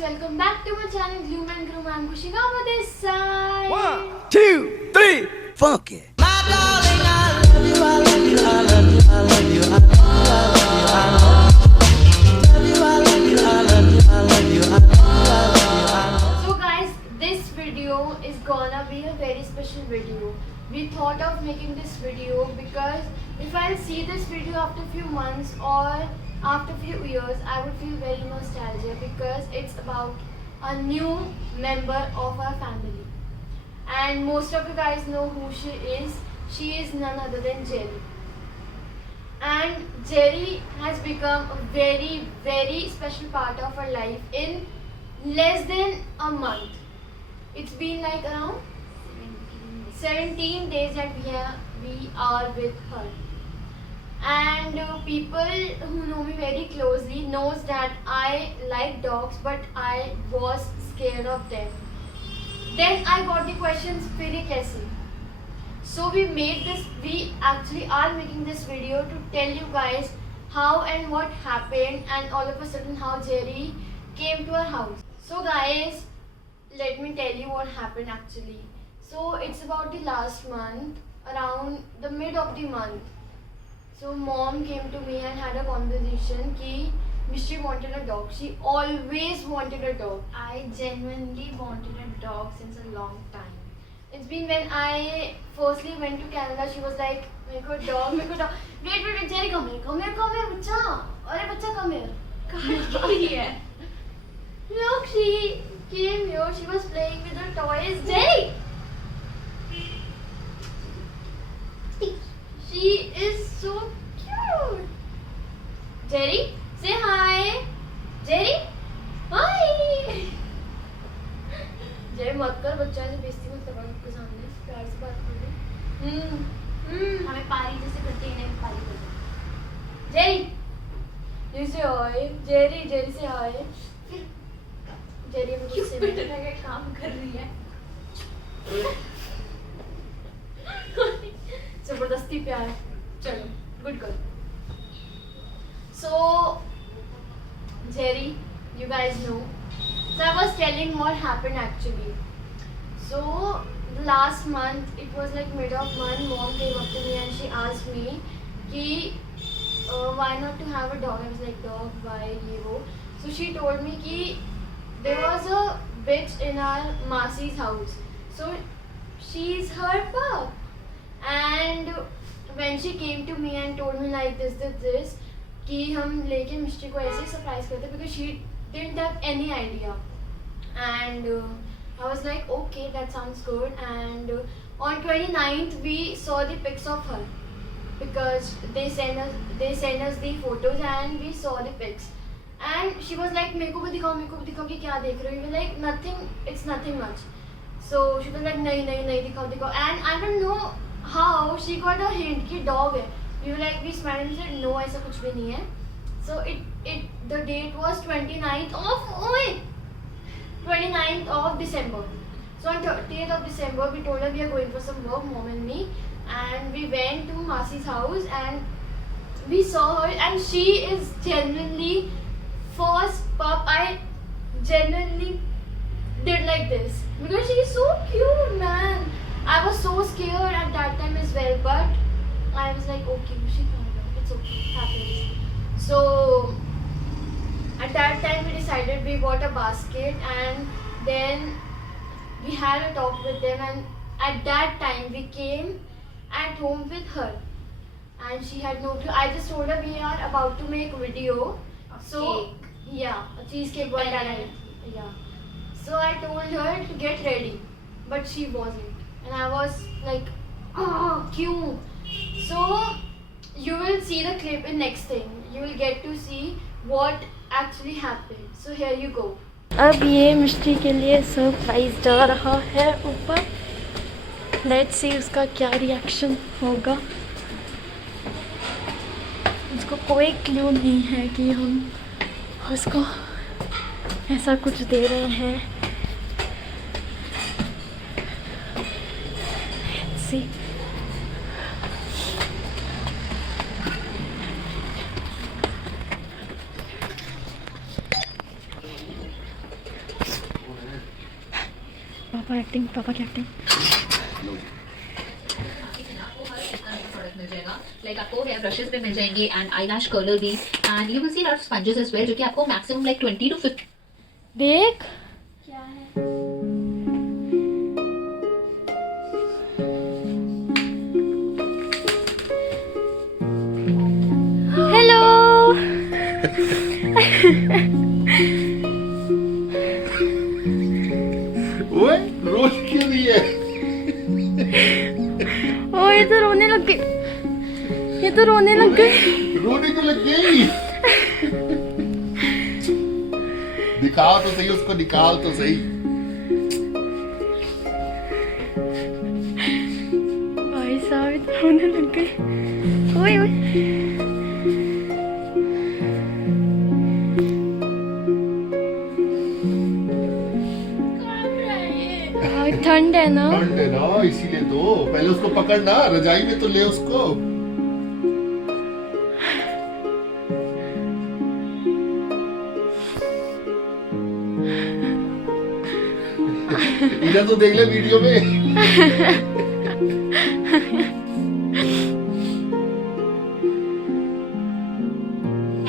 welcome back to my channel Gloom and Groom. I'm Kushigama this side. 1, 2, 3, funk it. So guys, this video is gonna be a very special video. We thought of making this video because if I'll see this video after few months or after few years, I would feel very nostalgia because it's about a new member of our family. And most of you guys know who she is. She is none other than Jerry. And Jerry has become a very, very special part of our life in less than a month. It's been like around 17 days that we are with her. And people who know me very closely knows that I like dogs, but I was scared of them. Then I got the questions very कैसे. So we actually are making this video to tell you guys how and what happened, and all of a sudden how Jerry came to our house. So guys, let me tell you what happened actually. So it's about the last month, around the mid of the month. So mom came to me and had a conversation कि Mystery wanted a dog. She always wanted a dog. I genuinely wanted a dog since a long time. It's been when I firstly went to Canada, she was like, मेरे को dog, मेरे को dog. Wait, Jerry, come here, बच्चा. अरे बच्चा, come here. कहाँ है? Look, she came here. She was playing with her toys. Jerry. She is so cute. Jerry, say hi. Jerry, hi. Jerry मत कर, बच्चा ऐसे बेइज्जती मत करवा सबके सामने, प्यार से बात कर। हमें पारी जैसे करते हैं, पारी करते। Jerry, you say hi. Jerry say hi. Jerry अभी गुस्से में है, काम कर रही है। जबरदस्ती प्यार, चलो, good girl. So, Jerry, you guys know. So I was telling what happened actually. So last month, it was like mid of month, mom came up to me and she asked me कि why not to have a dog? I was like, dog, why ये वो? So she told me कि there was a bitch in our Masi's house. So she's her pup. And when she came to me and told me like this कि हम लेके mystery को ऐसे surprise करते because she didn't have any idea. And I was like, okay, that sounds good. And on 29th we saw the pics of her because they sent us the photos and we saw the pics. And she was like, मेरे को भी दिखाओ कि क्या देख रहे हो? We were like, nothing, it's nothing much. So she was like, नहीं दिखाओ. And I don't know how she got a hint कि dog है. We were like, we smiled and said, no, ऐसा कुछ भी नहीं है. So the date was 29th of December. So on 30th of December, we told her we are going for some work, mom and me, and we went to Masi's house and we saw her, and she is genuinely first pup I genuinely did like this because she is so cute, man. I was so scared at that time as well, but I was like, okay, she calm down. It's okay, it happens. So at that time we decided we bought a basket and then we had a talk with them, and at that time we came at home with her and she had no clue. I just told her we are about to make video. So yeah, a cheesecake one time. Yeah. So I told her to get ready, but she wasn't. And I was like, क्यों? So you will see the clip in next thing. You will get to see what actually happened. So here you go. अब ये mystery के लिए surprise जा रहा है ऊपर. Let's see उसका क्या रिएक्शन होगा. उसको कोई क्लू नहीं है कि हम उसको ऐसा कुछ दे रहे हैं. Let's see. पापा की एक्टिंग। प्रोडक्ट मिल जाएगा, लाइक आपको हेयर ब्रशेस भी मिल जाएंगे एंड आईलैश कर्लर भी, and you will see lot of sponges as well, जो कि आपको मैक्सिमम लाइक 20 to 50। देख क्या है। हेलो। ओए रोज क्यों नहीं है? ओ ये तो रोने लग गई, ये तो रोने लग गई। रोने को लग गई। दिखाओ तो सही उसको, निकाल तो सही। भाई साहब ये तो रोने लग गई। ओए ओए ठंड है ना। ठंड है ना, इसीलिए तो। पहले उसको पकड़ना, रजाई में तो ले उसको। इधर तो देख ले वीडियो में।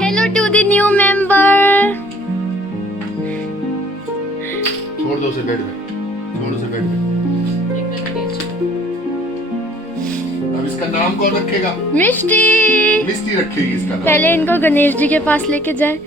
Hello to the new member. छोड़ दो उसे बेड में, छोड़ उसे बेड में। अब इसका नाम कौन रखेगा? मिष्टी। मिस्टी रखेगी इसका नाम। पहले इनको गणेश जी के पास लेके जाए।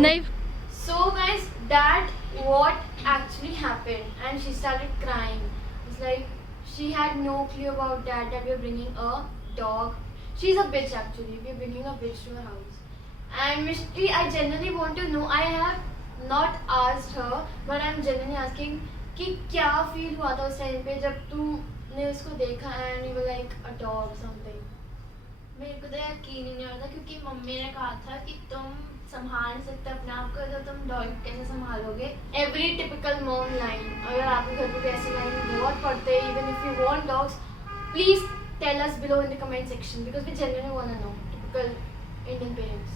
नहीं। So guys, that what actually happened, and she started crying. It's like she had no clue about that we're bringing a dog. She's a bitch actually. We're bringing a bitch to her house. And Mishti, I genuinely want to know. I have not asked her, but I'm genuinely asking कि क्या feel हुआ था उस time पे जब तुमने उसको देखा and you were like a dog something. मेरे को तो यकीन ही नहीं हो रहा था, क्योंकि मम्मी ने कहा था कि तुम संभाल नहीं सकते अपने आप को, तो तुम डॉग कैसे संभालोगे। Every typical mom line. अगर आपके घर पे भी ऐसी लाइन बहुत पढ़ते हैं, even if you want dogs, please tell us below in the comment section because we genuinely wanna know. Typical Indian parents.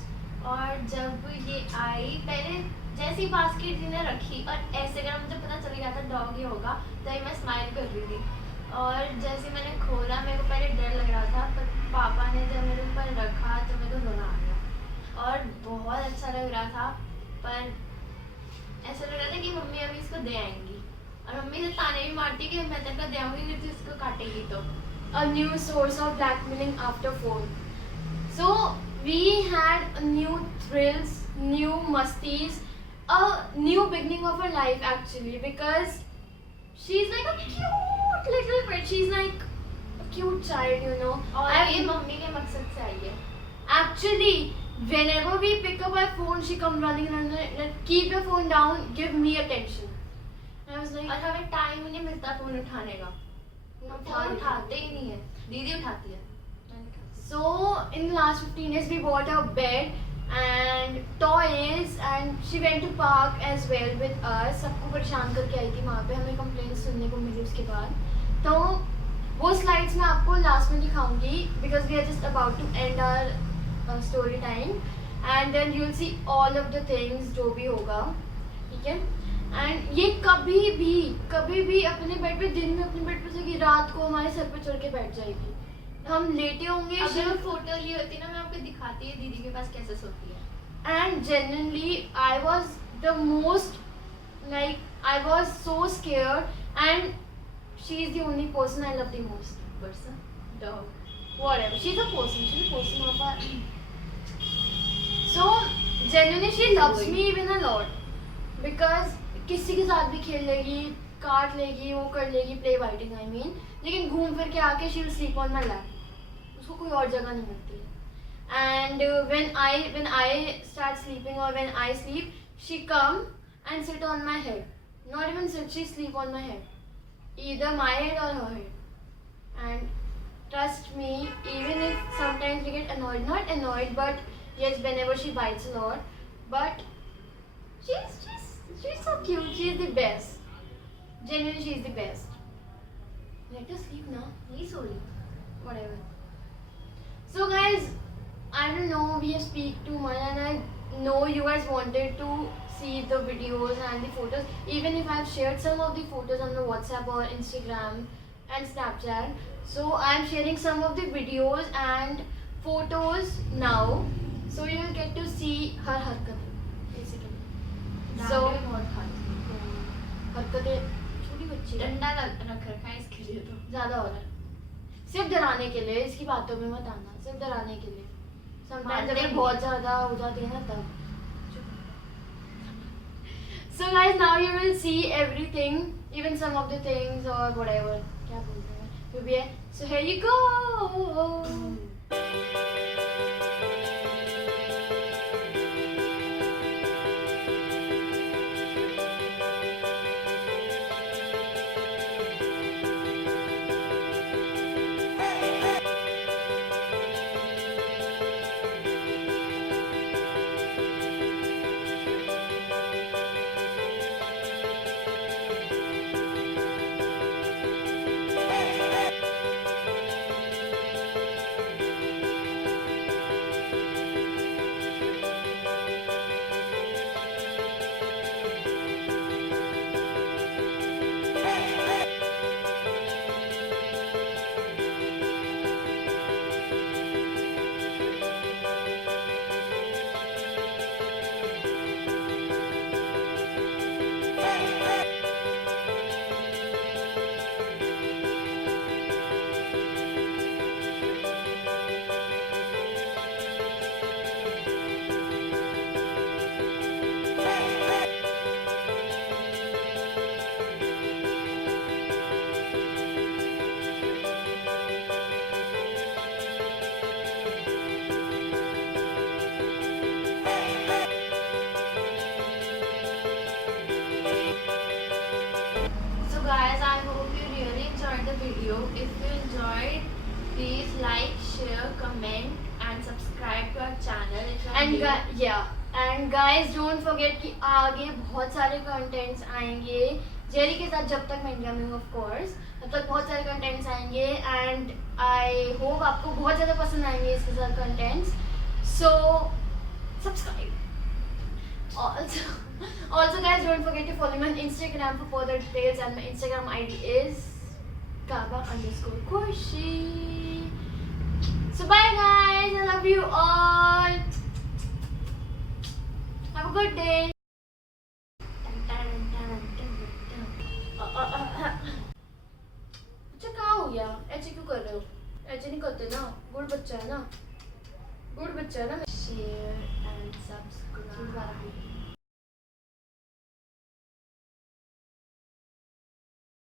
और जब ये आई, पहले जैसी बास्केट ने रखी और ऐसे अगर मुझे पता चल गया था डॉग ही होगा, तभी मैं स्माइल कर रही थी। और जैसे मैंने खोला, मेरे को पहले डर लग रहा था, पर पापा ने जब मेरे ऊपर रखा तो मेरे को रोना आ गया और बहुत अच्छा लग रहा था। पर ऐसा लग रहा था कि मम्मी अभी इसको दे आएंगी, और मम्मी से ताने भी मारती कि मैं तेरे को दे आऊंगी नहीं तो इसको काटेगी। तो A new source of blackmailing after phone. So we had new thrills, new musties, a new beginning of her life actually, because she's like a cute little pet. She's like a cute child, you know. और I've- ये mummy के मकसद से आई है। Actually, whenever we pick up our phone, she come running and like, keep your phone down, give me attention. And I was like, और हमें time ही नहीं मिलता फोन उठाने का, हम फोन उठाते ही नहीं है, दीदी उठाती है। so in the last 15 days we bought a bed and toys and she went to park as well with us. सबको परेशान करके आई थी वहाँ पे, हमें कंप्लेंट्स सुनने को मिली उसके बाद। तो वो स्लाइड्स मैं आपको लास्ट में दिखाऊंगी because we are just about to end our story time and then you will see all of the things जो भी होगा, ठीक है। एंड ये कभी भी अपने बेड पे, दिन में अपने बेड पे सोएगी, रात को हमारे सर पे चढ़ के बैठ जाएगी। हम लेटे होंगे अगर वो फोटो ली होती ना, मैं आपको दिखाती है दीदी के पास कैसे सोती है। and genuinely I was the most like I was so scared and she is the only person I love the most. Person dog Whatever, she's a person of our so genuinely she loves me even a lot because किसी के साथ भी खेल लेगी, काट लेगी, वो कर लेगी, play fighting I mean, लेकिन घूम फिर के आके she will sleep on my lap. उसको कोई और जगह नहीं मिलती है। And when I start sleeping or when I sleep, she come and sit on my head. Not even sit, she sleep on my head. Either my head or her head. And trust me, even if sometimes we get annoyed, not annoyed, but Yes, whenever she bites a lot, but she's so cute. She's the best. Genuinely, she's the best. Let her sleep now. नहीं सो रही. Whatever. So guys, I don't know, we have speak too much, and I know you guys wanted to see the videos and the photos. Even if I've shared some of the photos on the WhatsApp or Instagram and Snapchat, so I'm sharing some of the videos and photos now, so you will get to see her हरकतें basically. So डांट भी बहुत खाती है. हरकतें छोटी बच्ची है, डंडा रख रखा है इसके लिए तो. ज्यादा हो रहा है. सिर्फ डराने के लिए, इसकी बातों में मत आना, सिर्फ डराने के लिए. समटाइम्स मारते जब भी बहुत है. ज्यादा हो जाती है ना तब. So guys, now you will see everything, even some of the things or whatever. क्या बोलते हैं? जो भी है. So here you go. So guys, I hope you really enjoyed the video. If you enjoyed, please like, share, comment and subscribe to our channel. If you are And new. and guys, don't forget कि आगे बहुत सारे contents आएंगे. Jerry के साथ जब तक मैं इंडिया में हूँ of course, तब तक बहुत सारे contents आएंगे and I hope आपको बहुत ज़्यादा पसंद आएंगे इसके साथ contents. So subscribe. Also guys, don't forget to follow me on Instagram for further details, and my Instagram ID is Kaba_Kurshi. So bye guys, I love you all. Have a good day. अच्छा कहाँ हो गया? ऐसे क्यों कर रहे हो? ऐसे नहीं करते ना, गुड बच्चा है ना, गुड बच्चा है ना. Share.